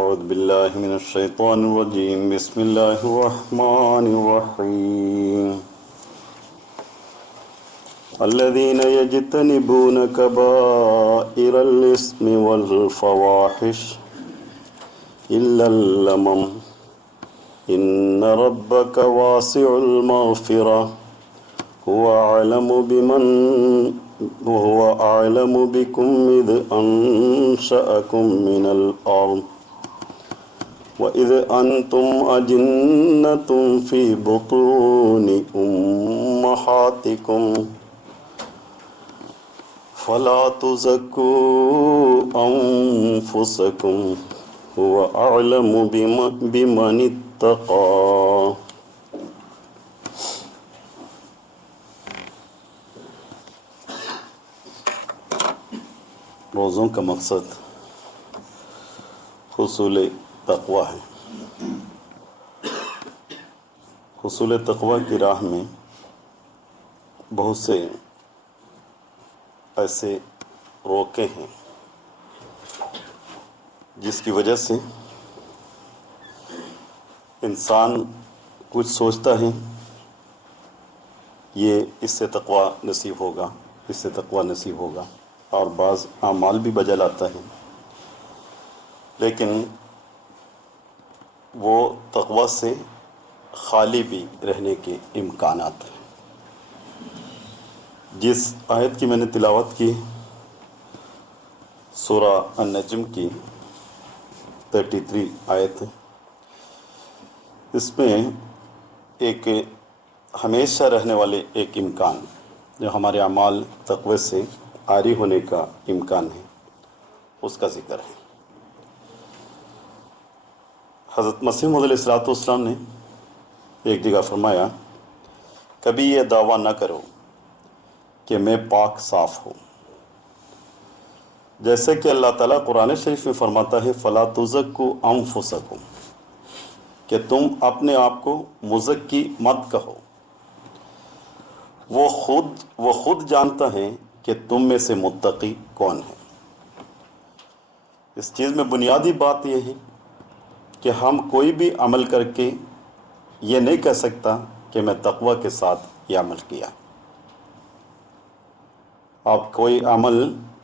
أعوذ بالله من الشيطان الرجيم بسم الله الرحمن الرحيم الذين يجتنبون كبائر الإثم والفواحش إلا اللمم إن ربك واسع المغفرة وهو أعلم بكم إذ أنشأكم من الأرض وإذ أنتم أجنة في بطون أمهاتكم فلا تزكوا أنفسكم هو أعلم بمن اتقى. روزوں کا مقصد حصول تقوی ہے. حصول تقوی کی راہ میں بہت سے ایسے روکے ہیں جس کی وجہ سے انسان کچھ سوچتا ہے یہ اس سے تقوی نصیب ہوگا، اس سے تقوی نصیب ہوگا، اور بعض اعمال بھی بجا لاتا ہے، لیکن وہ تقوی سے خالی بھی رہنے کے امکانات ہیں. جس آیت کی میں نے تلاوت کی سورہ النجم کی 33 آیت، اس میں ایک ہمیشہ رہنے والے ایک امکان جو ہمارے اعمال تقوی سے عاری ہونے کا امکان ہے، اس کا ذکر ہے. حضرت مسیح موعود علیہ الصلوۃ والسلام نے ایک جگہ فرمایا، کبھی یہ دعویٰ نہ کرو کہ میں پاک صاف ہوں، جیسے کہ اللہ تعالیٰ قرآن شریف میں فرماتا ہے فَلَا تُزَكُّوا أَنفُسَكُمْ، کہ تم اپنے آپ کو مزکی مت کہو. وہ خود جانتا ہے کہ تم میں سے متقی کون ہے. اس چیز میں بنیادی بات یہ ہے کہ ہم کوئی بھی عمل کر کے یہ نہیں کہہ سکتا کہ میں تقوی کے ساتھ یہ عمل کیا. آپ کوئی عمل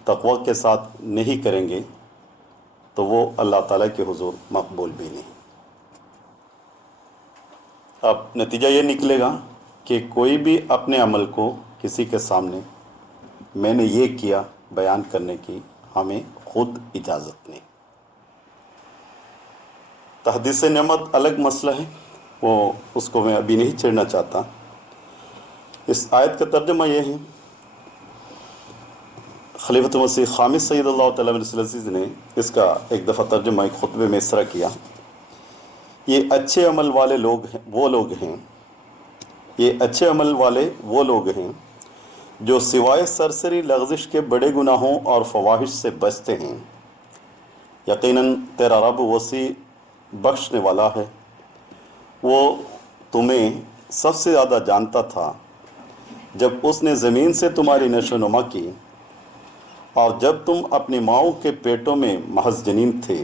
تقوی کے ساتھ نہیں کریں گے تو وہ اللہ تعالیٰ کے حضور مقبول بھی نہیں. اب نتیجہ یہ نکلے گا کہ کوئی بھی اپنے عمل کو کسی کے سامنے میں نے یہ کیا بیان کرنے کی ہمیں خود اجازت نہیں. تحدیث نعمت الگ مسئلہ ہے، وہ اس کو میں ابھی نہیں چھیڑنا چاہتا. اس آیت کا ترجمہ یہ ہے، خلیفۃ مسیح خامس سید اللہ تعالیٰ علیہ العزیز نے اس کا ایک دفعہ ترجمہ ایک خطبے میں اس طرح کیا، یہ اچھے عمل والے لوگ ہیں، یہ اچھے عمل والے وہ لوگ ہیں جو سوائے سرسری لغزش کے بڑے گناہوں اور فواحش سے بچتے ہیں. یقیناً تیرا رب وسیع بخشنے والا ہے، وہ تمہیں سب سے زیادہ جانتا تھا جب اس نے زمین سے تمہاری نشو و نما کی، اور جب تم اپنی ماؤں کے پیٹوں میں محض جنین تھے.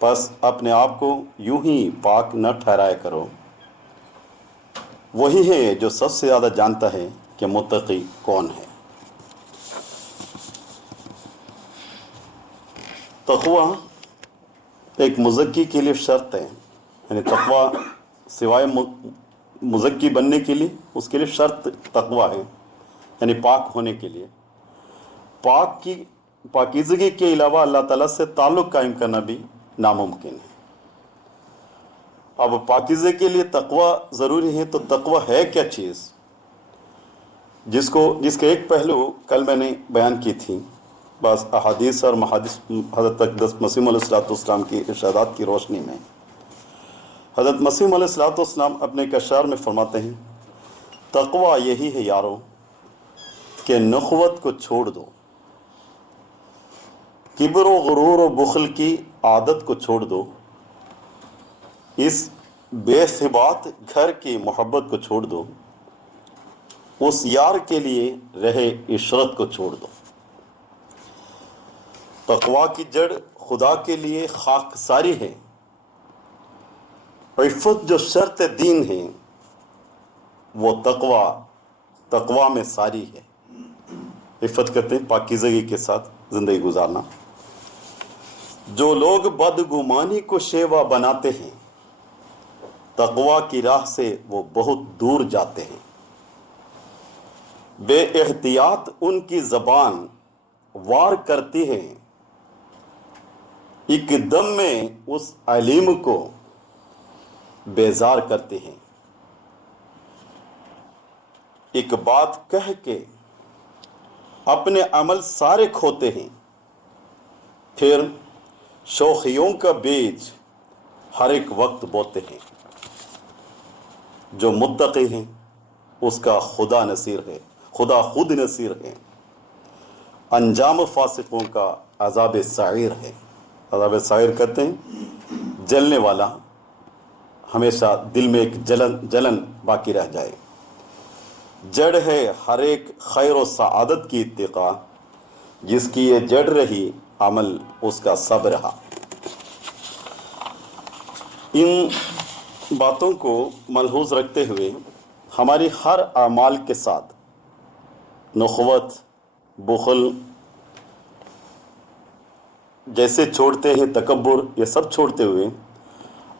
پس اپنے آپ کو یوں ہی پاک نہ ٹھہرایا کرو، وہی ہے جو سب سے زیادہ جانتا ہے کہ متقی کون ہے. تقوی ایک مزکی کے لیے شرط ہے، یعنی تقوی سوائے مزکی بننے کے لیے اس کے لیے شرط تقوی ہے، یعنی پاک ہونے کے لیے. پاکیزگی کے علاوہ اللہ تعالیٰ سے تعلق قائم کرنا بھی ناممکن ہے. اب پاکیزے کے لیے تقوی ضروری ہے، تو تقوی ہے کیا چیز؟ جس کا ایک پہلو کل میں نے بیان کی تھی، بعض احادیث اور محادث حضرت اقدس مسیح علیہ السلام کی ارشادات کی روشنی میں. حضرت مسیح علیہ السلام اپنے ایک اشعار میں فرماتے ہیں، تقوی یہی ہے یارو کہ نخوت کو چھوڑ دو، کبر و غرور و بخل کی عادت کو چھوڑ دو، اس بے ثبات گھر کی محبت کو چھوڑ دو، اس یار کے لیے رہے عشرت کو چھوڑ دو. تقوی کی جڑ خدا کے لیے خاکساری ہے، عفت جو شرط دین ہے وہ تقوی میں ساری ہے۔ عفت کہتے ہیں پاکیزگی کے ساتھ زندگی گزارنا۔ جو لوگ بدگمانی کو شیوا بناتے ہیں تقوی کی راہ سے وہ بہت دور جاتے ہیں۔ بے احتیاط ان کی زبان وار کرتی ہے، ایک دم میں اس علیم کو بیزار کرتے ہیں۔ ایک بات کہہ کے اپنے عمل سارے کھوتے ہیں، پھر شوخیوں کا بیج ہر ایک وقت بوتے ہیں۔ جو متقی ہیں اس کا خدا خود نصیر ہے، انجام فاسقوں کا عذاب سعیر ہے۔ عذاب سعیر کہتے ہیں جلنے والا، ہمیشہ دل میں ایک جلن باقی رہ جائے۔ جڑ ہے ہر ایک خیر و سعادت کی اتقا، جس کی یہ جڑ رہی عمل اس کا سب رہا۔ ان باتوں کو ملحوظ رکھتے ہوئے ہماری ہر اعمال کے ساتھ نخوت، بخل جیسے چھوڑتے ہیں، تکبر، یہ سب چھوڑتے ہوئے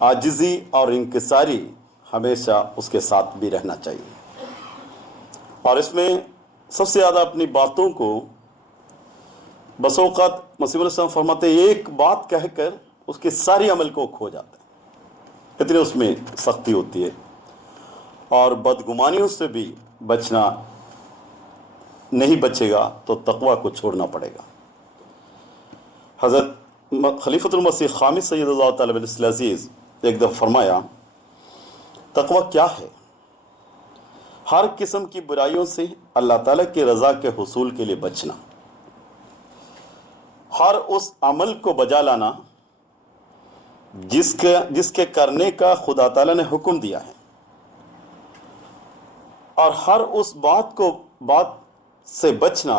عاجزی اور انکساری ہمیشہ اس کے ساتھ بھی رہنا چاہیے۔ اور اس میں سب سے زیادہ اپنی باتوں کو بس اوقات مسیح علیہ السلام فرماتے ہیں ایک بات کہہ کر اس کے ساری عمل کو کھو جاتا ہے، اتنی اس میں سختی ہوتی ہے۔ اور بدگمانیوں سے بھی بچنا نہیں بچے گا تو تقوی کو چھوڑنا پڑے گا۔ حضرت خلیفۃ المسیح خامس سید اللہ تعالیٰ علیہ العزیز ایک دفعہ فرمایا، تقوی کیا ہے؟ ہر قسم کی برائیوں سے اللہ تعالیٰ کی رضا کے حصول کے لیے بچنا، ہر اس عمل کو بجا لانا جس کے کرنے کا خدا تعالیٰ نے حکم دیا ہے، اور ہر اس بات سے بچنا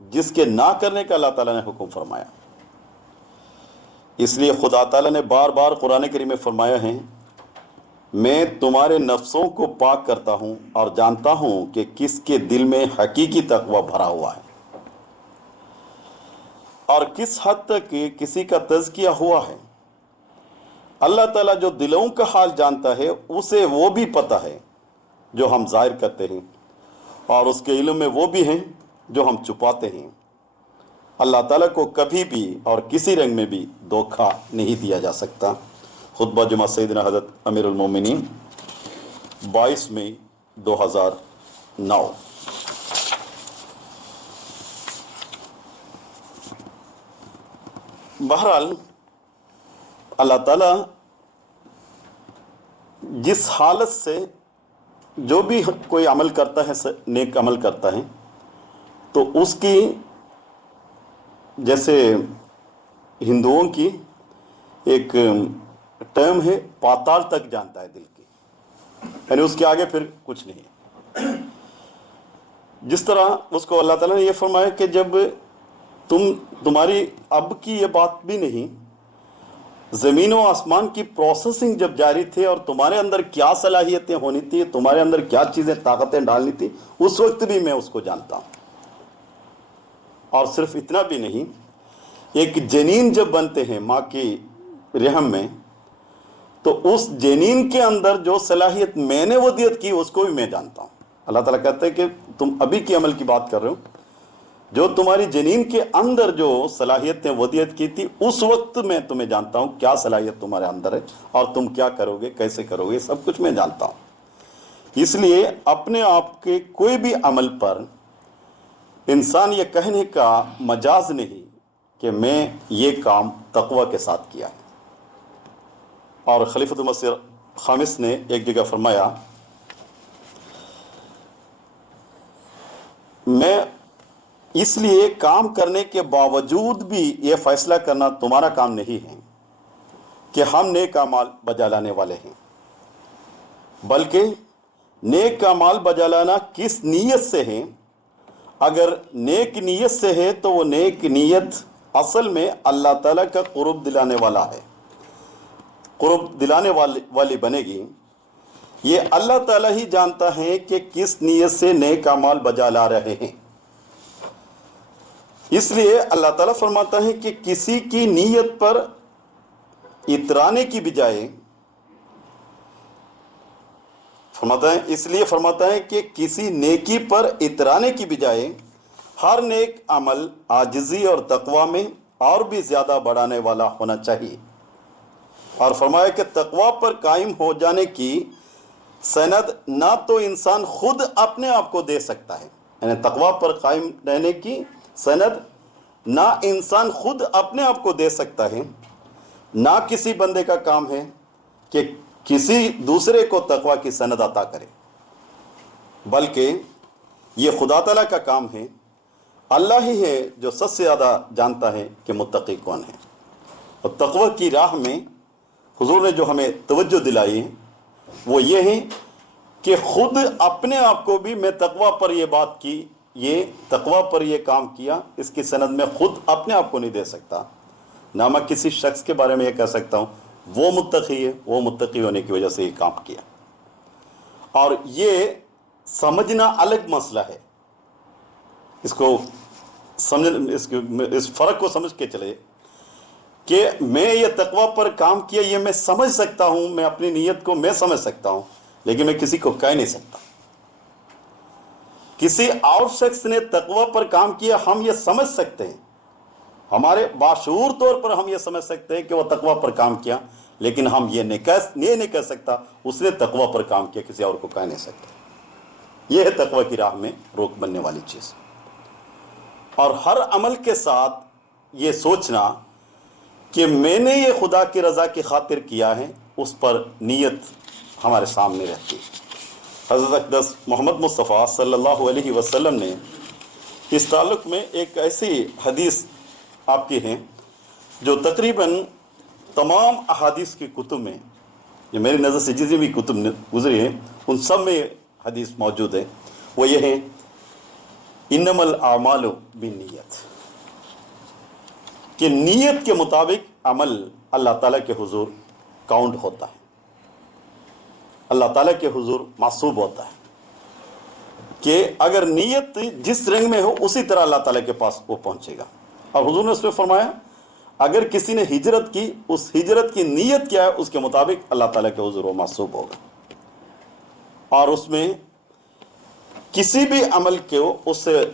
جس کے نہ کرنے کا اللہ تعالیٰ نے حکم فرمایا۔ اس لیے خدا تعالیٰ نے بار بار قرآن کریم میں فرمایا ہے، میں تمہارے نفسوں کو پاک کرتا ہوں اور جانتا ہوں کہ کس کے دل میں حقیقی تقوی بھرا ہوا ہے اور کس حد تک کسی کا تزکیہ ہوا ہے۔ اللہ تعالیٰ جو دلوں کا حال جانتا ہے اسے وہ بھی پتہ ہے جو ہم ظاہر کرتے ہیں، اور اس کے علم میں وہ بھی ہیں جو ہم چھپاتے ہیں۔ اللہ تعالیٰ کو کبھی بھی اور کسی رنگ میں بھی دھوکہ نہیں دیا جا سکتا۔ خطبہ جمعہ سیدنا حضرت امیر المومنین 22 مئی 2009۔ بہرحال اللہ تعالیٰ جس حالت سے جو بھی کوئی عمل کرتا ہے، نیک عمل کرتا ہے، تو اس کی جیسے ہندوؤں کی ایک ٹرم ہے پاتال تک جانتا ہے دل کی، یعنی اس کے آگے پھر کچھ نہیں۔ جس طرح اس کو اللہ تعالیٰ نے یہ فرمایا کہ جب تمہاری اب کی یہ بات بھی نہیں، زمین و آسمان کی پروسیسنگ جب جاری تھی اور تمہارے اندر کیا صلاحیتیں ہونی تھی، تمہارے اندر کیا چیزیں طاقتیں ڈالنی تھی، اس وقت بھی میں اس کو جانتا ہوں۔ اور صرف اتنا بھی نہیں، ایک جنین جب بنتے ہیں ماں کی رحم میں، تو اس جنین کے اندر جو صلاحیت میں نے ودیت کی اس کو بھی میں جانتا ہوں۔ اللہ تعالیٰ کہتا ہے کہ تم ابھی کی عمل کی بات کر رہے ہو، جو تمہاری جنین کے اندر جو صلاحیتیں ودیت کی تھی اس وقت میں تمہیں جانتا ہوں، کیا صلاحیت تمہارے اندر ہے اور تم کیا کرو گے، کیسے کرو گے، سب کچھ میں جانتا ہوں۔ اس لیے اپنے آپ کے کوئی بھی عمل پر انسان یہ کہنے کا مجاز نہیں کہ میں یہ کام تقوی کے ساتھ کیا ہے۔ اور خلیفۃ المسیح خامس نے ایک جگہ فرمایا، میں اس لیے کام کرنے کے باوجود بھی یہ فیصلہ کرنا تمہارا کام نہیں ہے کہ ہم نیک اعمال بجا لانے والے ہیں، بلکہ نیک اعمال بجا لانا کس نیت سے ہے۔ اگر نیک نیت سے ہے تو وہ نیک نیت اصل میں اللہ تعالیٰ کا قرب دلانے والا ہے، قرب دلانے والی بنے گی، یہ اللہ تعالیٰ ہی جانتا ہے کہ کس نیت سے نیک اعمال بجا لا رہے ہیں۔ اس لیے اللہ تعالیٰ فرماتا ہے کہ کسی کی نیت پر اترانے کی بجائے فرماتا ہے کہ کسی نیکی پر اترانے کی بجائے ہر نیک عمل عاجزی اور تقوی میں اور بھی زیادہ بڑھانے والا ہونا چاہیے، اور فرمایا کہ تقوی پر قائم ہو جانے کی سند نہ تو انسان خود اپنے آپ کو دے سکتا ہے، یعنی تقوی پر قائم رہنے کی سند نہ انسان خود اپنے آپ کو دے سکتا ہے، نہ کسی بندے کا کام ہے کہ کسی دوسرے کو تقوی کی سند عطا کرے، بلکہ یہ خدا تعالیٰ کا کام ہے۔ اللہ ہی ہے جو سب سے زیادہ جانتا ہے کہ متقی کون ہے۔ اور تقوی کی راہ میں حضور نے جو ہمیں توجہ دلائی ہے وہ یہ ہے کہ خود اپنے آپ کو بھی میں تقوی پر یہ بات کی، یہ تقوی پر یہ کام کیا، اس کی سند میں خود اپنے آپ کو نہیں دے سکتا، نہ میں کسی شخص کے بارے میں یہ کہہ سکتا ہوں وہ متقی ہے، وہ متقی ہونے کی وجہ سے یہ کام کیا۔ اور یہ سمجھنا الگ مسئلہ ہے، اس کو اس فرق کو سمجھ کے چلے کہ میں یہ تقوی پر کام کیا، یہ میں سمجھ سکتا ہوں، میں اپنی نیت کو میں سمجھ سکتا ہوں، لیکن میں کسی کو کہہ نہیں سکتا۔ کسی اور شخص نے تقوی پر کام کیا، ہم یہ سمجھ سکتے ہیں، ہمارے باشعور طور پر ہم یہ سمجھ سکتے ہیں کہ وہ تقوی پر کام کیا، لیکن ہم یہ نہیں کہہ سکتا اس نے تقوی پر کام کیا، کسی اور کو کہہ نہیں سکتا۔ یہ ہے تقوی کی راہ میں روک بننے والی چیز۔ اور ہر عمل کے ساتھ یہ سوچنا کہ میں نے یہ خدا کی رضا کی خاطر کیا ہے، اس پر نیت ہمارے سامنے رہتی ہے۔ حضرت اقدس محمد مصطفیٰ صلی اللہ علیہ وسلم نے اس تعلق میں ایک ایسی حدیث آپ کی ہیں جو تقریباً تمام احادیث کی کتب میں، جو میری نظر سے جتنی بھی کتب گزری ہیں ان سب میں حدیث موجود ہے، وہ یہ ہے انما الاعمال بالنیت، کہ نیت کے مطابق عمل اللہ تعالیٰ کے حضور کاؤنٹ ہوتا ہے، اللہ تعالیٰ کے حضور محسوب ہوتا ہے، کہ اگر نیت جس رنگ میں ہو اسی طرح اللہ تعالیٰ کے پاس وہ پہنچے گا۔ اور حضور نے اس میں فرمایا اگر کسی نے ہجرت کی، اس ہجرت کی نیت کیا ہے اس کے مطابق اللہ تعالیٰ کے حضور وہ محسوب ہوگا، اور اس میں کسی بھی عمل کو اس سے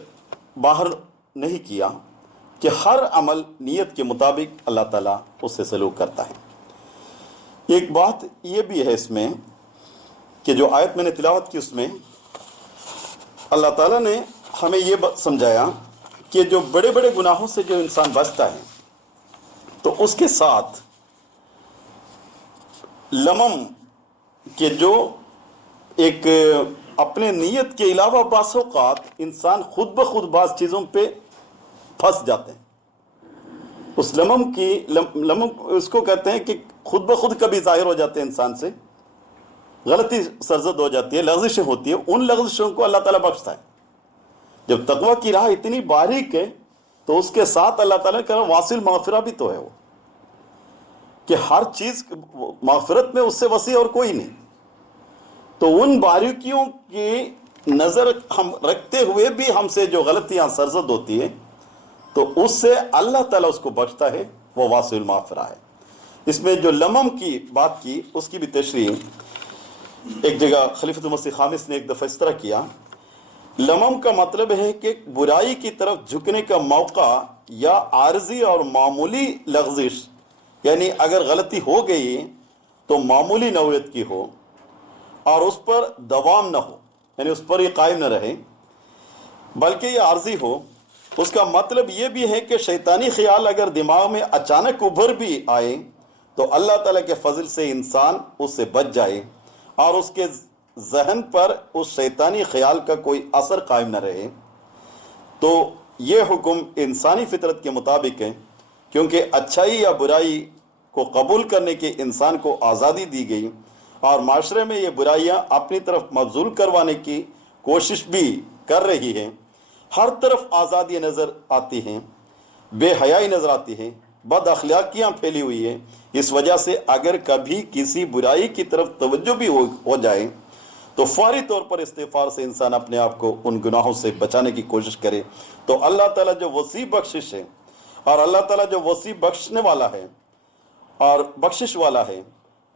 باہر نہیں کیا، کہ ہر عمل نیت کے مطابق اللہ تعالیٰ اس سے سلوک کرتا ہے۔ ایک بات یہ بھی ہے اس میں کہ جو آیت میں نے تلاوت کی اس میں اللہ تعالیٰ نے ہمیں یہ سمجھایا کہ جو بڑے بڑے گناہوں سے جو انسان بچتا ہے تو اس کے ساتھ لمم کہ جو ایک اپنے نیت کے علاوہ بعض اوقات انسان خود بخود بعض چیزوں پہ پھنس جاتے ہیں، اس لمم اس کو کہتے ہیں کہ خود بخود کبھی ظاہر ہو جاتے ہیں، انسان سے غلطی سرزد ہو جاتی ہے، لغزشیں ہوتی ہے، ان لغزشوں کو اللہ تعالیٰ بخشتا ہے۔ جب تقوی کی راہ اتنی باریک ہے تو اس کے ساتھ اللہ تعالیٰ کا واصل مغفرہ بھی تو ہے، وہ کہ ہر چیز مغفرت میں اس سے وسیع اور کوئی نہیں، تو ان باریکیوں کی نظر ہم رکھتے ہوئے بھی ہم سے جو غلطیاں سرزد ہوتی ہیں تو اس سے اللہ تعالیٰ اس کو بخشتا ہے، وہ واسع المغفرہ ہے۔ اس میں جو لمم کی بات کی اس کی بھی تشریح ایک جگہ خلیفۃ المسیح خامس نے ایک دفعہ اس طرح کیا، لمم کا مطلب ہے کہ برائی کی طرف جھکنے کا موقع یا عارضی اور معمولی لغزش، یعنی اگر غلطی ہو گئی تو معمولی نوعیت کی ہو اور اس پر دوام نہ ہو، یعنی اس پر یہ قائم نہ رہے بلکہ یہ عارضی ہو۔ اس کا مطلب یہ بھی ہے کہ شیطانی خیال اگر دماغ میں اچانک ابھر بھی آئے تو اللہ تعالیٰ کے فضل سے انسان اس سے بچ جائے اور اس کے ذہن پر اس شیطانی خیال کا کوئی اثر قائم نہ رہے، تو یہ حکم انسانی فطرت کے مطابق ہے، کیونکہ اچھائی یا برائی کو قبول کرنے کے انسان کو آزادی دی گئی، اور معاشرے میں یہ برائیاں اپنی طرف مبذول کروانے کی کوشش بھی کر رہی ہیں، ہر طرف آزادی نظر آتی ہیں، بے حیائی نظر آتی ہے، بد اخلاقیاں پھیلی ہوئی ہیں. اس وجہ سے اگر کبھی کسی برائی کی طرف توجہ بھی ہو جائے تو فوری طور پر استغفار سے انسان اپنے آپ کو ان گناہوں سے بچانے کی کوشش کرے. تو اللہ تعالیٰ جو وسیع بخشش ہے، اور اللہ تعالیٰ جو وسیع بخشنے والا ہے اور بخشش والا ہے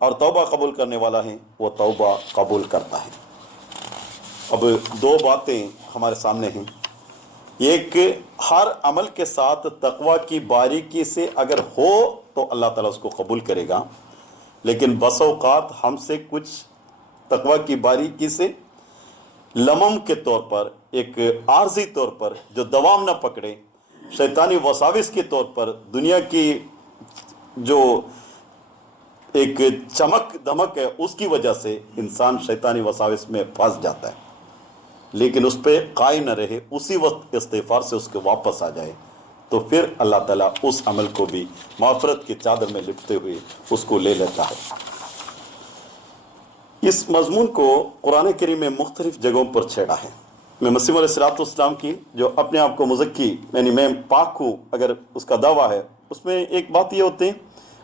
اور توبہ قبول کرنے والا ہے، وہ توبہ قبول کرتا ہے. اب دو باتیں ہمارے سامنے ہیں. ایک، ہر عمل کے ساتھ تقوی کی باریکی سے اگر ہو تو اللہ تعالیٰ اس کو قبول کرے گا، لیکن بس اوقات ہم سے کچھ تقوی کی باریکی سے لمم کے طور پر، ایک عارضی طور پر جو دوام نہ پکڑے، شیطانی وساوس کے طور پر، دنیا کی جو ایک چمک دھمک ہے اس کی وجہ سے انسان شیطانی وساوس میں پھنس جاتا ہے، لیکن اس پہ قائم نہ رہے، اسی وقت استغفار سے اس کے واپس آ جائے، تو پھر اللہ تعالیٰ اس عمل کو بھی مغفرت کی چادر میں لپٹتے ہوئے اس کو لے لیتا ہے. اس مضمون کو قرآن کریم میں مختلف جگہوں پر چھیڑا ہے. میں مسیح علیہ السلام کی جو اپنے آپ کو مزکی، یعنی میں پاک ہوں اگر اس کا دعویٰ ہے، اس میں ایک بات یہ ہوتی ہے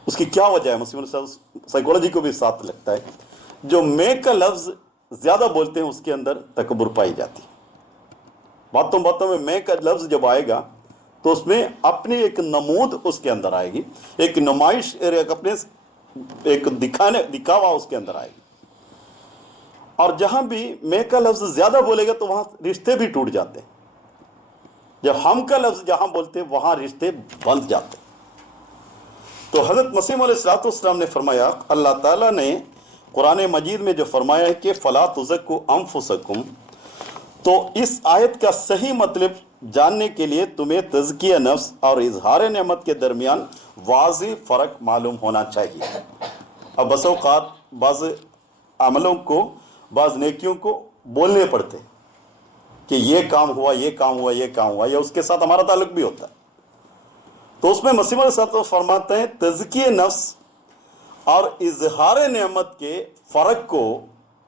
اس کی کیا وجہ ہے. مسیح علیہ السلام سائیکولوجی کو بھی ساتھ لگتا ہے. جو میں کا لفظ زیادہ بولتے ہیں اس کے اندر تکبر پائی جاتی. باتوں میں میں کا لفظ جب آئے گا تو اس میں اپنی ایک نمود اس کے اندر آئے گی، ایک نمائش، ایک دکھاوا اس کے اندر آئے گی. اور جہاں بھی میں کا لفظ زیادہ بولے گا تو وہاں رشتے بھی ٹوٹ جاتے ہیں. جب ہم کا لفظ جہاں بولتے ہیں وہاں رشتے بند جاتے ہیں. تو حضرت مسیح علیہ السلام نے فرمایا، اللہ تعالیٰ نے قرآن مجید میں جو فرمایا ہے کہ فَلَا تُزَكُّوا أَنفُسَكُمْ، تو اس آیت کا صحیح مطلب جاننے کے لیے تمہیں تزکیہ نفس اور اظہار نعمت کے درمیان واضح فرق معلوم ہونا چاہیے. اب بس اوقات بعض عملوں کو، بعض نیکیوں کو بولنے پڑتے کہ یہ کام ہوا، یہ کام ہوا، یہ کام ہوا، یا اس کے ساتھ ہمارا تعلق بھی ہوتا ہے. تو اس میں مسیح علیہ السلام فرماتے ہیں تزکیہ نفس اور اظہار نعمت کے فرق کو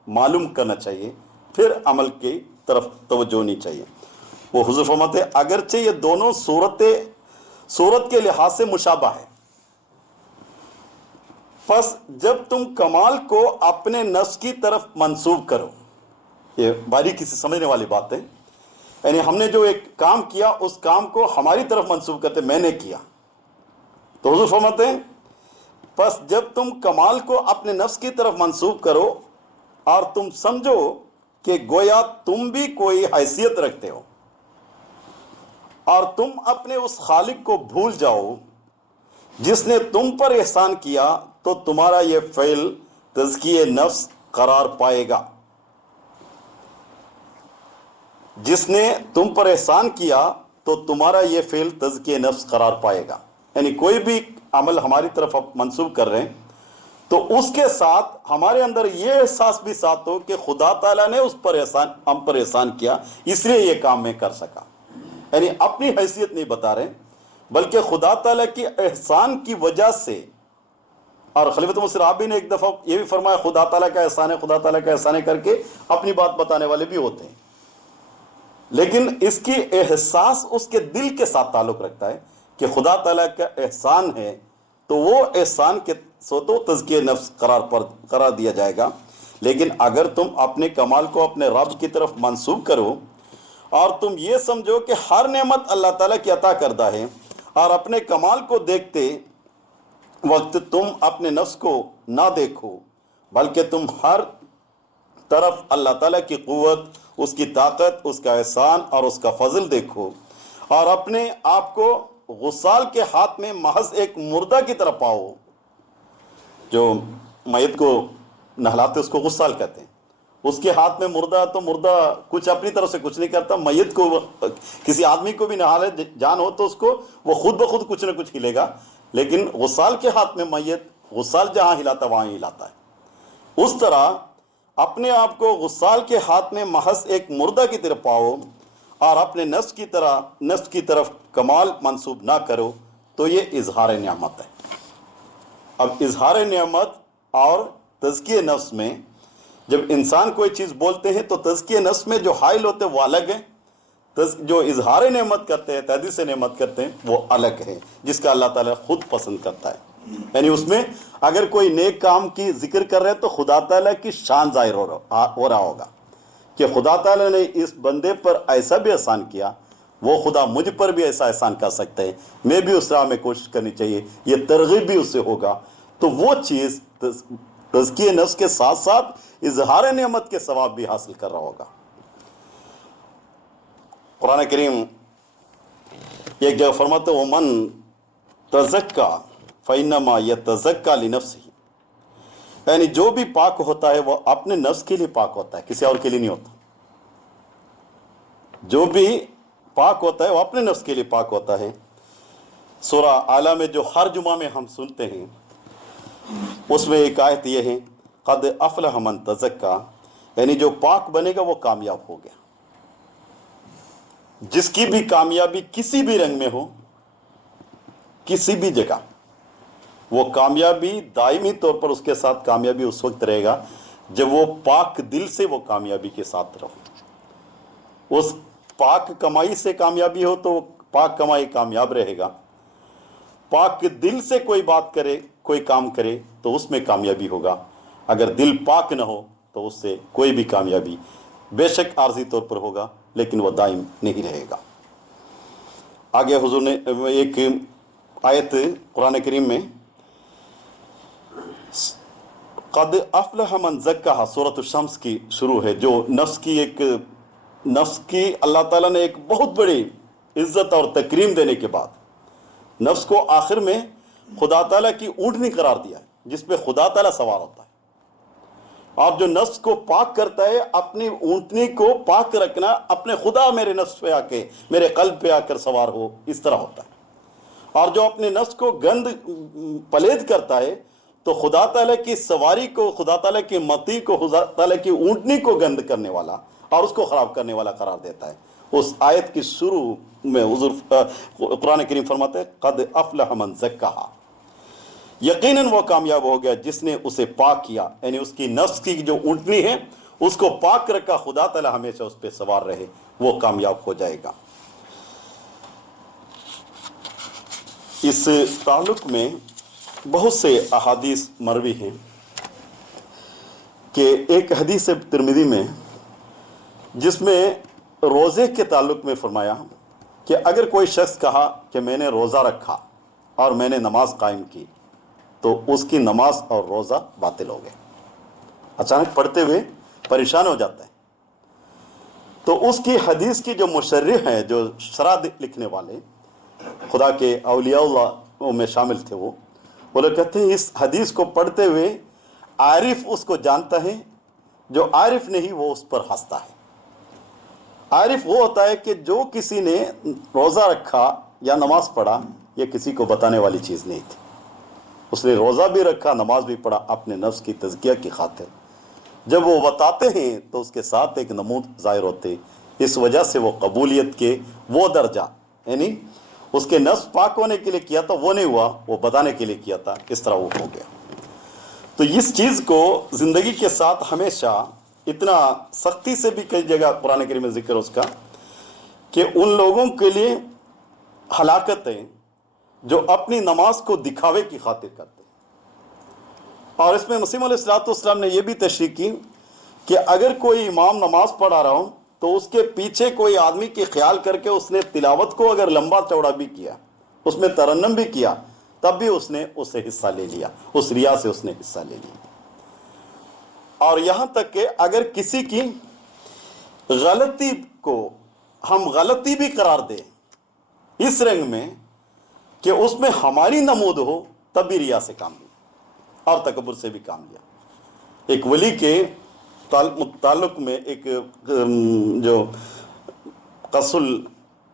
معلوم کرنا چاہیے، پھر عمل کی طرف توجہ ہونی چاہیے. وہ حضور فرماتے ہیں اگرچہ یہ دونوں صورت کے لحاظ سے مشابہ ہے، پس جب تم کمال کو اپنے نفس کی طرف منسوب کرو. یہ باریکی سے سمجھنے والی بات ہے. یعنی ہم نے جو ایک کام کیا اس کام کو ہماری طرف منسوب کرتے، میں نے کیا. تو حضور فرماتے ہیں پس جب تم کمال کو اپنے نفس کی طرف منسوب کرو اور تم سمجھو کہ گویا تم بھی کوئی حیثیت رکھتے ہو، اور تم اپنے اس خالق کو بھول جاؤ جس نے تم پر احسان کیا، تو تمہارا یہ فعل تزکیہ نفس قرار پائے گا. جس نے تم پر احسان کیا تو تمہارا یہ فعل تزکیہ نفس قرار پائے گا. یعنی کوئی بھی عمل ہماری طرف منسوب کر رہے ہیں تو اس کے ساتھ ہمارے اندر یہ احساس بھی ساتھ ہو کہ خدا تعالیٰ نے اس پر احسان، ہم پر احسان کیا، اس لیے یہ کام میں کر سکا. یعنی اپنی حیثیت نہیں بتا رہے بلکہ خدا تعالیٰ کی احسان کی وجہ سے. اور خلیفۃ مسیح رابعی نے ایک دفعہ یہ بھی فرمایا خدا تعالیٰ کا احسان ہے، خدا تعالیٰ کا احسان ہے کر کے اپنی بات بتانے والے بھی ہوتے ہیں، لیکن اس کی احساس اس کے دل کے ساتھ تعلق رکھتا ہے کہ خدا تعالیٰ کا احسان ہے، تو وہ احسان کے تو تزکیہ نفس قرار دیا جائے گا. لیکن اگر تم اپنے کمال کو اپنے رب کی طرف منسوب کرو اور تم یہ سمجھو کہ ہر نعمت اللہ تعالیٰ کی عطا کردہ ہے، اور اپنے کمال کو دیکھتے وقت تم اپنے نفس کو نہ دیکھو بلکہ تم ہر طرف اللہ تعالیٰ کی قوت، اس کی طاقت، اس کا احسان اور اس کا فضل دیکھو، اور اپنے آپ کو غسال کے ہاتھ میں محض ایک مردہ کی طرح پاؤ. جو میت کو نہلاتے اس کو غسال کہتے ہیں. اس کے ہاتھ میں مردہ، تو مردہ کچھ اپنی طرف سے کچھ نہیں کرتا. میت کو، کسی آدمی کو بھی نہالے جان ہو تو اس کو وہ خود بخود کچھ نہ کچھ ہلے گا، لیکن غسال کے ہاتھ میں میت غسال جہاں ہلاتا وہاں ہی ہلاتا ہے. اس طرح اپنے آپ کو غسال کے ہاتھ میں محض ایک مردہ کی طرف پاؤ اور اپنے نفس کی طرف کمال منسوب نہ کرو، تو یہ اظہار نعمت ہے. اب اظہار نعمت اور تزکیہ نفس میں جب انسان کوئی چیز بولتے ہیں تو تزکیہ نفس میں جو حائل ہوتے ہیں وہ الگ ہیں، جو اظہار نعمت کرتے ہیں، تحدیث نعمت کرتے ہیں، وہ الگ ہے، جس کا اللہ تعالیٰ خود پسند کرتا ہے۔ یعنی اس میں اگر کوئی نیک کام کی ذکر کر رہے تو خدا تعالیٰ کی شان ظاہر ہو رہا ہوگا کہ خدا تعالیٰ نے اس بندے پر ایسا بھی احسان کیا، وہ خدا مجھ پر بھی ایسا احسان کر سکتے ہیں، میں بھی اس راہ میں کوشش کرنی چاہیے، یہ ترغیب بھی اس سے ہوگا۔ تو وہ چیز تزکیہ نفس کے ساتھ ساتھ اظہار نعمت کے ثواب بھی حاصل کر رہا ہوگا۔ قرآن کریم ایک جگہ فرماتے وَمَن تزکا فَإِنَّمَا يَتَزَكَّى لِنَفْسِهِ، یعنی جو بھی پاک ہوتا ہے وہ اپنے نفس کے لیے پاک ہوتا ہے، کسی اور کے لیے نہیں ہوتا۔ جو بھی پاک ہوتا ہے وہ اپنے نفس کے لیے پاک ہوتا ہے۔ سورہ اعلیٰ میں جو ہر جمعہ میں ہم سنتے ہیں، اس میں ایک آیت یہ ہے قد افلح من تزکا، یعنی جو پاک بنے گا وہ کامیاب ہو گیا۔ جس کی بھی کامیابی کسی بھی رنگ میں ہو، کسی بھی جگہ، وہ کامیابی دائمی طور پر اس کے ساتھ کامیابی اس وقت رہے گا جب وہ پاک دل سے وہ کامیابی کے ساتھ رہو۔ اس پاک کمائی سے کامیابی ہو تو پاک کمائی کامیاب رہے گا، پاک دل سے کوئی بات کرے، کوئی کام کرے تو اس میں کامیابی ہوگا۔ اگر دل پاک نہ ہو تو اس سے کوئی بھی کامیابی بے شک عارضی طور پر ہوگا، لیکن وہ دائم نہیں رہے گا۔ آگے حضور نے ایک آیت قرآن کریم میں قد افلح من زکاہا، سورۃ الشمس کی شروع ہے، جو نفس کی اللہ تعالیٰ نے ایک بہت بڑی عزت اور تکریم دینے کے بعد نفس کو آخر میں خدا تعالیٰ کی اونٹنی قرار دیا ہے، جس پہ خدا تعالیٰ سوار ہوتا ہے۔ اور جو نفس کو پاک کرتا ہے، اپنی اونٹنی کو پاک رکھنا، اپنے خدا میرے نفس پہ آ کے، میرے قلب پہ آ کر سوار ہو، اس طرح ہوتا ہے۔ اور جو اپنے نفس کو گند پلید کرتا ہے تو خدا تعالیٰ کی سواری کو، خدا تعالیٰ کی متی کو، خدا تعالیٰ کی اونٹنی کو گند کرنے والا اور اس کو خراب کرنے والا قرار دیتا ہے۔ اس آیت کی شروع میں حضور قرآن کریم فرماتے ہیں قد افلح من زکاہا، یقیناً وہ کامیاب ہو گیا جس نے اسے پاک کیا، یعنی اس کی نفس کی جو اونٹنی ہے اس کو پاک رکھا، خدا تعالیٰ ہمیشہ اس پہ سوار رہے، وہ کامیاب ہو جائے گا۔ اس تعلق میں بہت سے احادیث مروی ہیں کہ ایک حدیث ترمذی میں جس میں روزے کے تعلق میں فرمایا کہ اگر کوئی شخص کہا کہ میں نے روزہ رکھا اور میں نے نماز قائم کی تو اس کی نماز اور روزہ باطل ہو گئے۔ اچانک پڑھتے ہوئے پریشان ہو جاتا ہے تو اس کی حدیث کی جو مشرح ہیں، جو شرح لکھنے والے خدا کے اولیاء اللہ میں شامل تھے، وہ لوگ کہتے ہیں اس حدیث کو پڑھتے ہوئے عارف اس کو جانتا ہے، جو عارف نہیں وہ اس پر ہنستا ہے۔ عارف وہ ہوتا ہے کہ جو کسی نے روزہ رکھا یا نماز پڑھا، یہ کسی کو بتانے والی چیز نہیں تھی، اس نے روزہ بھی رکھا، نماز بھی پڑھا، اپنے نفس کی تزکیہ کی خاطر۔ جب وہ بتاتے ہیں تو اس کے ساتھ ایک نمود ظاہر ہوتے، اس وجہ سے وہ قبولیت کے وہ درجہ، یعنی اس کے نفس پاک ہونے کے لیے کیا تھا وہ نہیں ہوا، وہ بتانے کے لیے کیا تھا، اس طرح وہ ہو گیا۔ تو اس چیز کو زندگی کے ساتھ ہمیشہ اتنا سختی سے بھی کئی جگہ قرآن کریم میں ذکر اس کا کہ ان لوگوں کے لیے ہلاکت ہے جو اپنی نماز کو دکھاوے کی خاطر کرتے ہیں۔ اور اس میں مسیح علیہ السلام نے یہ بھی تشریح کی کہ اگر کوئی امام نماز پڑھا رہا ہو تو اس کے پیچھے کوئی آدمی کے خیال کر کے اس نے تلاوت کو اگر لمبا چوڑا بھی کیا، اس میں ترنم بھی کیا، تب بھی اس نے اسے حصہ لے لیا، اس ریا سے اس نے حصہ لے لیا۔ اور یہاں تک کہ اگر کسی کی غلطی کو ہم غلطی بھی قرار دیں اس رنگ میں کہ اس میں ہماری نمود ہو، تب بھی ریا سے کام لیا اور تکبر سے بھی کام لیا۔ ایک ولی کے تعلق میں ایک جو قصل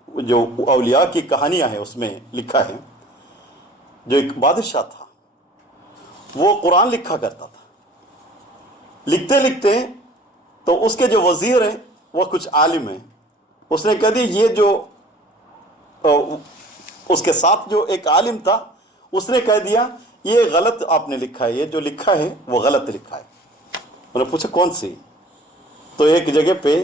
جو اولیاء کی کہانیاں ہیں اس میں لکھا ہے، جو ایک بادشاہ تھا وہ قرآن لکھا کرتا تھا، لکھتے لکھتے تو اس کے جو وزیر ہیں وہ کچھ عالم ہیں، اس نے کہہ دی یہ جو اس کے ساتھ جو ایک عالم تھا اس نے کہہ دیا یہ غلط آپ نے لکھا ہے، یہ جو لکھا ہے وہ غلط لکھا ہے۔ انہوں نے پوچھا کون سی؟ تو ایک جگہ پہ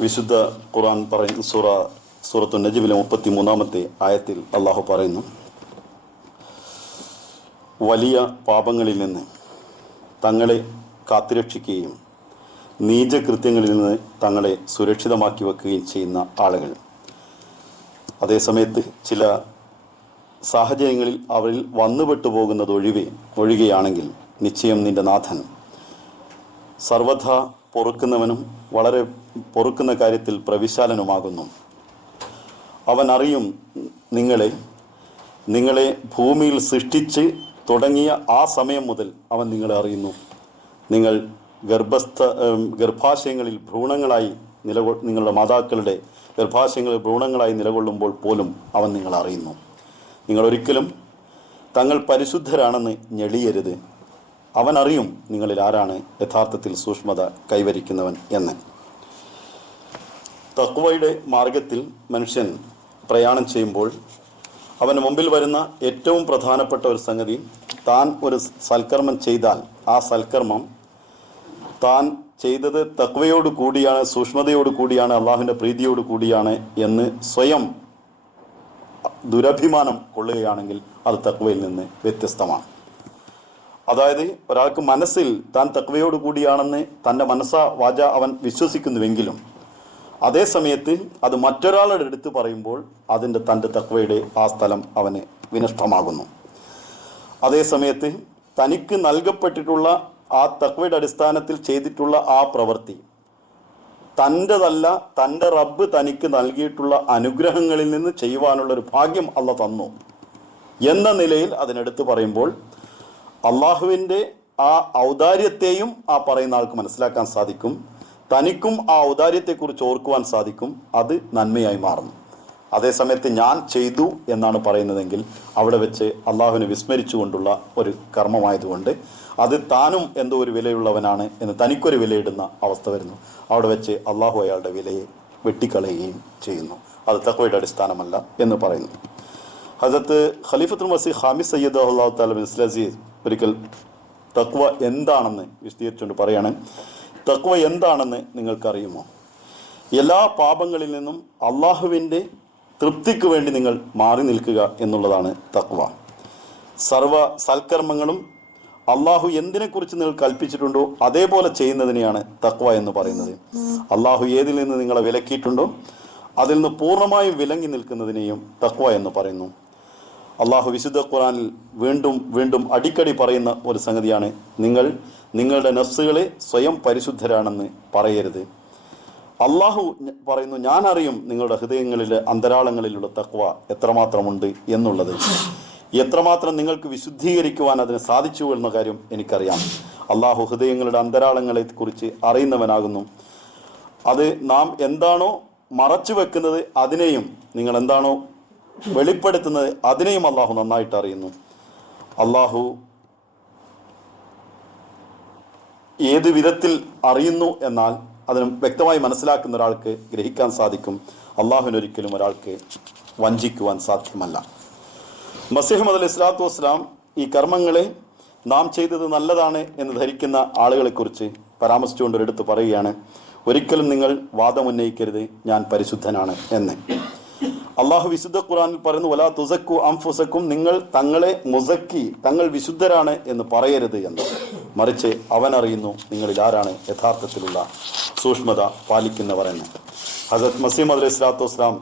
വിശുദ്ധ ഖുർആൻ പറയുന്ന സൂറത്തു നജ്മിലെ 33-ാമത്തെ ആയത്തിൽ അള്ളാഹു പറയുന്നു, വലിയ പാപങ്ങളിൽ നിന്ന് തങ്ങളെ കാത്തുരക്ഷിക്കുകയും നീചകൃത്യങ്ങളിൽ നിന്ന് തങ്ങളെ സുരക്ഷിതമാക്കി വെക്കുകയും ചെയ്യുന്ന ആളുകൾ, അതേസമയത്ത് ചില സാഹചര്യങ്ങളിൽ അവരിൽ വന്നുപെട്ടു പോകുന്നത് ഒഴികെയാണെങ്കിൽ നിശ്ചയം നിന്റെ നാഥൻ സർവഥാ പൊറുക്കുന്നവനും വളരെ പൊറുക്കുന്ന കാര്യത്തിൽ പ്രവിശാലനുമാകുന്നു. അവൻ അറിയും നിങ്ങളെ ഭൂമിയിൽ സൃഷ്ടിച്ച് തുടങ്ങിയ ആ സമയം മുതൽ അവൻ നിങ്ങളെ അറിയുന്നു. നിങ്ങൾ ഗർഭാശയങ്ങളിൽ ഭ്രൂണങ്ങളായി നിങ്ങളുടെ മാതാക്കളുടെ ഗർഭാശയങ്ങളിൽ ഭ്രൂണങ്ങളായി നിലകൊള്ളുമ്പോൾ പോലും അവൻ നിങ്ങളെ അറിയുന്നു. നിങ്ങളൊരിക്കലും തങ്ങൾ പരിശുദ്ധരാണെന്ന് ഞെളിയരുത്. അവൻ അറിയും നിങ്ങളിൽ ആരാണ് യഥാർത്ഥത്തിൽ സൂക്ഷ്മത കൈവരിക്കുന്നവൻ എന്ന്. തഖ്വയുടെ മാർഗത്തിൽ മനുഷ്യൻ പ്രയാണം ചെയ്യുമ്പോൾ അവന് മുമ്പിൽ വരുന്ന ഏറ്റവും പ്രധാനപ്പെട്ട ഒരു സംഗതി, താൻ ഒരു സൽക്കർമ്മം ചെയ്താൽ ആ സൽക്കർമ്മം താൻ ചെയ്തത് തഖ്വയോട് കൂടിയാണ്, സൂക്ഷ്മതയോട് കൂടിയാണ്, അള്ളാഹുവിൻ്റെ പ്രീതിയോട് കൂടിയാണ് എന്ന് സ്വയം ദുരഭിമാനം കൊള്ളുകയാണെങ്കിൽ അത് തഖ്വയിൽ നിന്ന് വ്യത്യസ്തമാണ്. അതായത് ഒരാൾക്ക് മനസ്സിൽ താൻ തഖ്വയോട് കൂടിയാണെന്ന് തൻ്റെ മനസ്സാ വാച അവൻ വിശ്വസിക്കുന്നുവെങ്കിലും അതേ സമയത്ത് അത് മറ്റൊരാളുടെ അടുത്ത് പറയുമ്പോൾ തൻ്റെ തഖ്വയുടെ ആ സ്ഥലം അവന് വിനഷ്ടമാകുന്നു. അതേ സമയത്ത് തനിക്ക് നൽകപ്പെട്ടിട്ടുള്ള ആ തഖ്വയുടെ അടിസ്ഥാനത്തിൽ ചെയ്തിട്ടുള്ള ആ പ്രവൃത്തി തൻ്റെതല്ല, തൻ്റെ റബ്ബ് തനിക്ക് നൽകിയിട്ടുള്ള അനുഗ്രഹങ്ങളിൽ നിന്ന് ചെയ്യുവാനുള്ളൊരു ഭാഗ്യം അള്ളാഹ് തന്നു എന്ന നിലയിൽ അതിനെടുത്ത് പറയുമ്പോൾ അള്ളാഹുവിൻ്റെ ആ ഔദാര്യത്തെയും ആ പറയുന്ന ആൾക്ക് മനസ്സിലാക്കാൻ സാധിക്കും, തനിക്കും ആ ഔദാര്യത്തെക്കുറിച്ച് ഓർക്കുവാൻ സാധിക്കും. അത് നന്മയായി മാറുന്നു. അതേസമയത്ത് ഞാൻ ചെയ്തു എന്നാണ് പറയുന്നതെങ്കിൽ അവിടെ വെച്ച് അള്ളാഹുവിനെ വിസ്മരിച്ചുകൊണ്ടുള്ള ഒരു കർമ്മമായതുകൊണ്ട് അത് താനും എന്തോ ഒരു വിലയുള്ളവനാണ് എന്ന് തനിക്കൊരു വിലയിടുന്ന അവസ്ഥ വരുന്നു. അവിടെ വെച്ച് അള്ളാഹു അയാളുടെ വിലയെ വെട്ടിക്കളയുകയും ചെയ്യുന്നു. അത് തഖ്വയുടെ അടിസ്ഥാനമല്ല എന്ന് പറയുന്നു. ഹസരത്ത് ഖലീഫത്തുൽ മസീഹ് ഖാമിസ് സയ്യിദ് അല്ലാഹു തആല ബിൻ അസീസ് ഒരിക്കൽ തഖ്വ എന്താണെന്ന് വിശദീകരിച്ചുകൊണ്ട് പറയാണ്, തഖ്വ എന്താണെന്ന് നിങ്ങൾക്കറിയുമോ? എല്ലാ പാപങ്ങളിൽ നിന്നും അള്ളാഹുവിൻ്റെ തൃപ്തിക്ക് വേണ്ടി നിങ്ങൾ മാറി നിൽക്കുക എന്നുള്ളതാണ് തഖ്വ. സർവ സൽക്കർമ്മങ്ങളും അള്ളാഹു എന്തിനെക്കുറിച്ച് നിങ്ങൾ കൽപ്പിച്ചിട്ടുണ്ടോ അതേപോലെ ചെയ്യുന്നതിനെയാണ് തഖ്വ എന്ന് പറയുന്നത്. അള്ളാഹു ഏതിൽ നിന്ന് നിങ്ങളെ വിലക്കിയിട്ടുണ്ടോ അതിൽ നിന്ന് പൂർണ്ണമായും വിലങ്ങി നിൽക്കുന്നതിനെയും തഖ്വ എന്ന് പറയുന്നു. അള്ളാഹു വിശുദ്ധ ഖുർആനിൽ വീണ്ടും വീണ്ടും അടിക്കടി പറയുന്ന ഒരു സംഗതിയാണ്, നിങ്ങൾ നിങ്ങളുടെ നഫ്സുകളെ സ്വയം പരിശുദ്ധരാണെന്ന് പറയരുത്. അള്ളാഹു പറയുന്നു, ഞാൻ അറിയും നിങ്ങളുടെ ഹൃദയങ്ങളിലെ അന്തരാളങ്ങളിലുള്ള തഖ്വ എത്രമാത്രമുണ്ട് എന്നുള്ളത്. എത്രമാത്രം നിങ്ങൾക്ക് വിശുദ്ധീകരിക്കുവാൻ അതിന് സാധിച്ചു എന്ന കാര്യം എനിക്കറിയാം. അള്ളാഹു ഹൃദയങ്ങളുടെ അന്തരാളങ്ങളെ കുറിച്ച് അറിയുന്നവനാകുന്നു. അത് നാം എന്താണോ മറച്ചു വെക്കുന്നത് അതിനെയും നിങ്ങൾ എന്താണോ വെളിപ്പെടുത്തുന്നത് അതിനെയും അള്ളാഹു നന്നായിട്ട് അറിയുന്നു. അള്ളാഹു ഏത് വിധത്തിൽ അറിയുന്നു എന്നാൽ അതിന് വ്യക്തമായി മനസ്സിലാക്കുന്ന ഒരാൾക്ക് ഗ്രഹിക്കാൻ സാധിക്കും. അള്ളാഹുവിനൊരിക്കലും ഒരാൾക്ക് വഞ്ചിക്കുവാൻ സാധ്യമല്ല. മസീഹ് മൗഊദ് അലൈഹിസ്സലാത്തു വസ്സലാം ഈ കർമ്മങ്ങളെ നാം ചെയ്തത് നല്ലതാണ് എന്ന് ധരിക്കുന്ന ആളുകളെക്കുറിച്ച് പരാമർശിച്ചുകൊണ്ട് ഒരിടത്ത് പറയുകയാണ്, ഒരിക്കലും നിങ്ങൾ വാദമുന്നയിക്കരുത് ഞാൻ പരിശുദ്ധനാണ് എന്ന്. അള്ളാഹു വിശുദ്ധ ഖുർആനിൽ പറയുന്നു, വലാ തുസക്കു അൻഫുസക്കും, നിങ്ങൾ തങ്ങളെ മുസക്കി തങ്ങൾ വിശുദ്ധരാണ് എന്ന് പറയരുത് എന്ന്. മറിച്ച് അവൻ അറിയുന്നു നിങ്ങളിൽ ആരാണ് യഥാർത്ഥത്തിലുള്ള സൂക്ഷ്മത പാലിക്കുന്നവർ എന്ന്. ഹസരത്ത് മസീഹ് മൗഊദ് അലൈഹിസ്സലാത്തു വസ്സലാം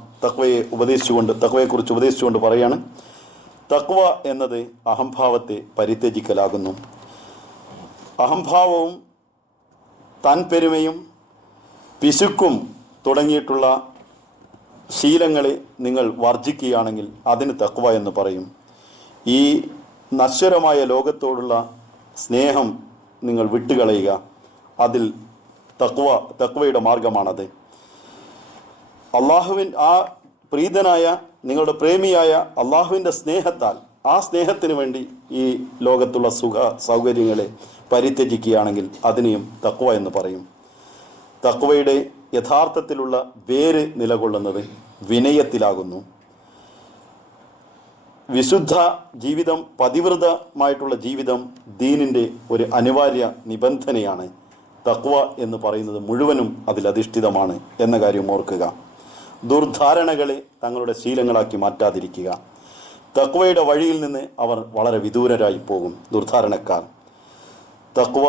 തഖ്വയെക്കുറിച്ച് ഉപദേശിച്ചുകൊണ്ട് പറയാണ്, തഖ്വ എന്നത് അഹംഭാവത്തെ പരിത്യജിക്കലാകുന്നു. അഹംഭാവവും താൻപെരുമയും പിശുക്കും തുടങ്ങിയിട്ടുള്ള ശീലങ്ങളെ നിങ്ങൾ വർജിക്കുകയാണെങ്കിൽ അതിന് തഖ്വ എന്ന് പറയും. ഈ നശ്വരമായ ലോകത്തോടുള്ള സ്നേഹം നിങ്ങൾ വിട്ടുകളയുക, അതിൽ തഖ്വയുടെ മാർഗമാണത്. അള്ളാഹുവിൻ ആ പ്രീതനായ നിങ്ങളുടെ പ്രേമിയായ അള്ളാഹുവിൻ്റെ സ്നേഹത്താൽ ആ സ്നേഹത്തിന് വേണ്ടി ഈ ലോകത്തുള്ള സുഖ സൗകര്യങ്ങളെ പരിത്യജിക്കുകയാണെങ്കിൽ അതിനെയും തഖ്വ എന്ന് പറയും. തഖ്വയുടെ യഥാർത്ഥത്തിലുള്ള വേര് നിലകൊള്ളുന്നത് വിനയത്തിലാകുന്നു. വിശുദ്ധ ജീവിതം, പതിവ്രതമായിട്ടുള്ള ജീവിതം ദീനിൻ്റെ ഒരു അനിവാര്യ നിബന്ധനയാണ്. തഖ്വ എന്ന് പറയുന്നത് മുഴുവനും അതിലധിഷ്ഠിതമാണ് എന്ന കാര്യം ഓർക്കുക. ദുർധാരണകളെ തങ്ങളുടെ ശീലങ്ങളാക്കി മാറ്റാതിരിക്കുക. തഖ്വയുടെ വഴിയിൽ നിന്ന് അവർ വളരെ വിദൂരരായി പോകും ദുർധാരണക്കാർ. തഖ്വ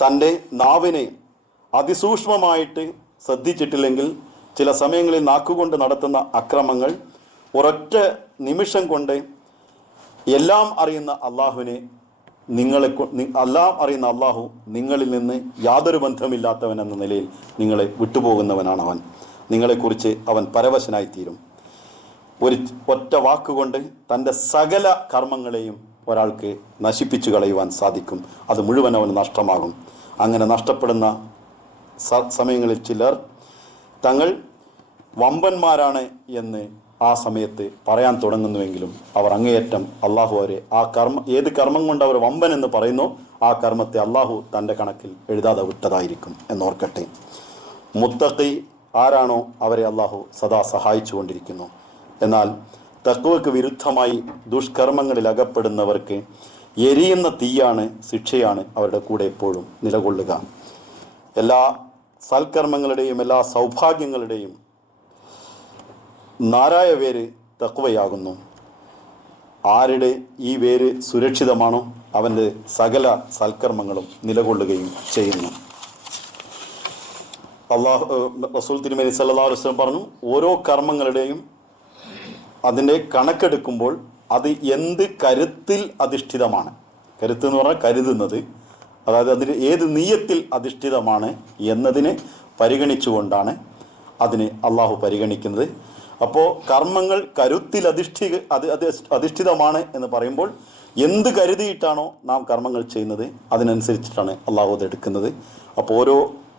തൻ്റെ നാവിനെ അതിസൂക്ഷ്മമായിട്ട് ശ്രദ്ധിച്ചിട്ടില്ലെങ്കിൽ ചില സമയങ്ങളിൽ നാക്കുകൊണ്ട് നടത്തുന്ന അക്രമങ്ങൾ ഒരൊറ്റ നിമിഷം കൊണ്ട് എല്ലാം അറിയുന്ന അള്ളാഹുവിനെ എല്ലാം അറിയുന്ന അള്ളാഹു നിങ്ങളിൽ നിന്ന് യാതൊരു ബന്ധമില്ലാത്തവൻ എന്ന നിലയിൽ നിങ്ങളെ വിട്ടുപോകുന്നവനാണ് അവൻ. നിങ്ങളെക്കുറിച്ച് അവൻ പരവശനായിത്തീരും. ഒരു ഒറ്റ വാക്കുകൊണ്ട് തൻ്റെ സകല കർമ്മങ്ങളെയും ഒരാൾക്ക് നശിപ്പിച്ചു കളയുവാൻ സാധിക്കും. അത് മുഴുവൻ അവന് നഷ്ടമാകും. അങ്ങനെ നഷ്ടപ്പെടുന്ന സമയങ്ങളിൽ ചിലർ തങ്ങൾ വമ്പന്മാരാണ് എന്ന് ആ സമയത്ത് പറയാൻ തുടങ്ങുന്നുവെങ്കിലും അവർ അങ്ങേയറ്റം അള്ളാഹു അവരെ ഏത് കർമ്മം കൊണ്ട് അവർ വമ്പൻ എന്ന് പറയുന്നു ആ കർമ്മത്തെ അള്ളാഹു തൻ്റെ കണക്കിൽ എഴുതാതെ വിട്ടതായിരിക്കും എന്നോർക്കട്ടെ. മുത്തഖി ആരാണോ അവരെ അള്ളാഹു സദാ സഹായിച്ചു കൊണ്ടിരിക്കുന്നു. എന്നാൽ തഖ്വയ്ക്ക് വിരുദ്ധമായി ദുഷ്കർമ്മങ്ങളിൽ അകപ്പെടുന്നവർക്ക് എരിയുന്ന തീയാണ്, ശിക്ഷയാണ് അവരുടെ കൂടെ എപ്പോഴും നിലകൊള്ളുക. എല്ലാ സൽക്കർമ്മങ്ങളുടെയും എല്ലാ സൗഭാഗ്യങ്ങളുടെയും നാരായ വേര് തഖ്വയാകുന്നു. ആരുടെ ഈ വേര് സുരക്ഷിതമാണോ അവൻ്റെ സകല സൽക്കർമ്മങ്ങളും നിലകൊള്ളുകയും ചെയ്യുന്നു. റസൂൽ തിരുമേനി സല്ലല്ലാഹു അലൈഹി വസല്ലം പറഞ്ഞു, ഓരോ കർമ്മങ്ങളുടെയും അതിൻ്റെ കണക്കെടുക്കുമ്പോൾ അത് എന്ത് കരുത്തിൽ അധിഷ്ഠിതമാണ്. കരുത്ത് എന്ന് പറഞ്ഞാൽ കരുതുന്നത്, അതായത് അതിന് ഏത് നീയത്തിൽ അധിഷ്ഠിതമാണ് എന്നതിനെ പരിഗണിച്ചുകൊണ്ടാണ് അതിനെ അള്ളാഹു പരിഗണിക്കുന്നത്. അപ്പോൾ കർമ്മങ്ങൾ കരുത്തിൽ അധിഷ്ഠിതമാണ് എന്ന് പറയുമ്പോൾ എന്ത് കരുതിയിട്ടാണോ നാം കർമ്മങ്ങൾ ചെയ്യുന്നത് അതിനനുസരിച്ചിട്ടാണ് അള്ളാഹു അത് എടുക്കുന്നത്. അപ്പോൾ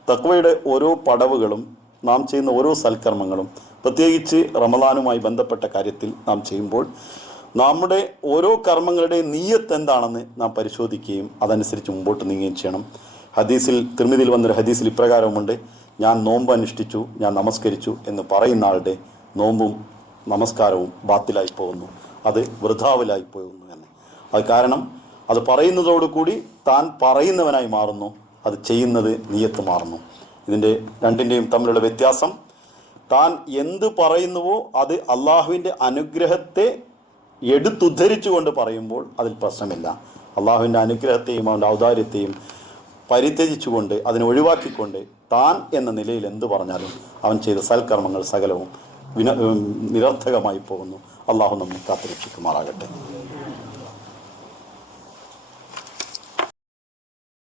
തഖ്വയുടെ ഓരോ പടവുകളും നാം ചെയ്യുന്ന ഓരോ സൽക്കർമ്മങ്ങളും പ്രത്യേകിച്ച് റമദാനുമായി ബന്ധപ്പെട്ട കാര്യത്തിൽ നാം ചെയ്യുമ്പോൾ നമ്മുടെ ഓരോ കർമ്മങ്ങളുടെ നീയത്ത് എന്താണെന്ന് നാം പരിശോധിക്കുകയും അതനുസരിച്ച് മുമ്പോട്ട് നീങ്ങുകയും ചെയ്യണം. ഹദീസിൽ തിർമിദിയിൽ വന്നൊരു ഹദീസിൽ ഇപ്രകാരമുണ്ട്, ഞാൻ നോമ്പ് അനുഷ്ഠിച്ചു, ഞാൻ നമസ്കരിച്ചു എന്ന് പറയുന്ന ആളുടെ നോമ്പും നമസ്കാരവും ബാത്തിലായി പോകുന്നു, അത് വൃഥാവിലായി പോകുന്നു എന്ന്. അത് കാരണം അത് പറയുന്നതോടുകൂടി താൻ പറയുന്നവനായി മാറുന്നു, അത് ചെയ്യുന്നത് നീയത്ത് മാറുന്നു. ഇതിൻ്റെ രണ്ടിൻ്റെയും തമ്മിലുള്ള വ്യത്യാസം, താൻ എന്ത് പറയുന്നുവോ അത് അള്ളാഹുവിൻ്റെ അനുഗ്രഹത്തെ എടുത്തുദ്ധരിച്ചുകൊണ്ട് പറയുമ്പോൾ അതിൽ പ്രശ്നമില്ല. അള്ളാഹുവിൻ്റെ അനുഗ്രഹത്തെയും അവൻ്റെ ഔദാര്യത്തെയും പരിത്യജിച്ചുകൊണ്ട് അതിനെ ഒഴിവാക്കിക്കൊണ്ട് താൻ എന്ന നിലയിൽ എന്ത് പറഞ്ഞാലും അവൻ ചെയ്ത സൽക്കർമ്മങ്ങൾ സകലവും നിരർത്ഥകമായി പോകുന്നു. അള്ളാഹു നമ്മെ കാത്തുരക്ഷിക്കുമാറാകട്ടെ.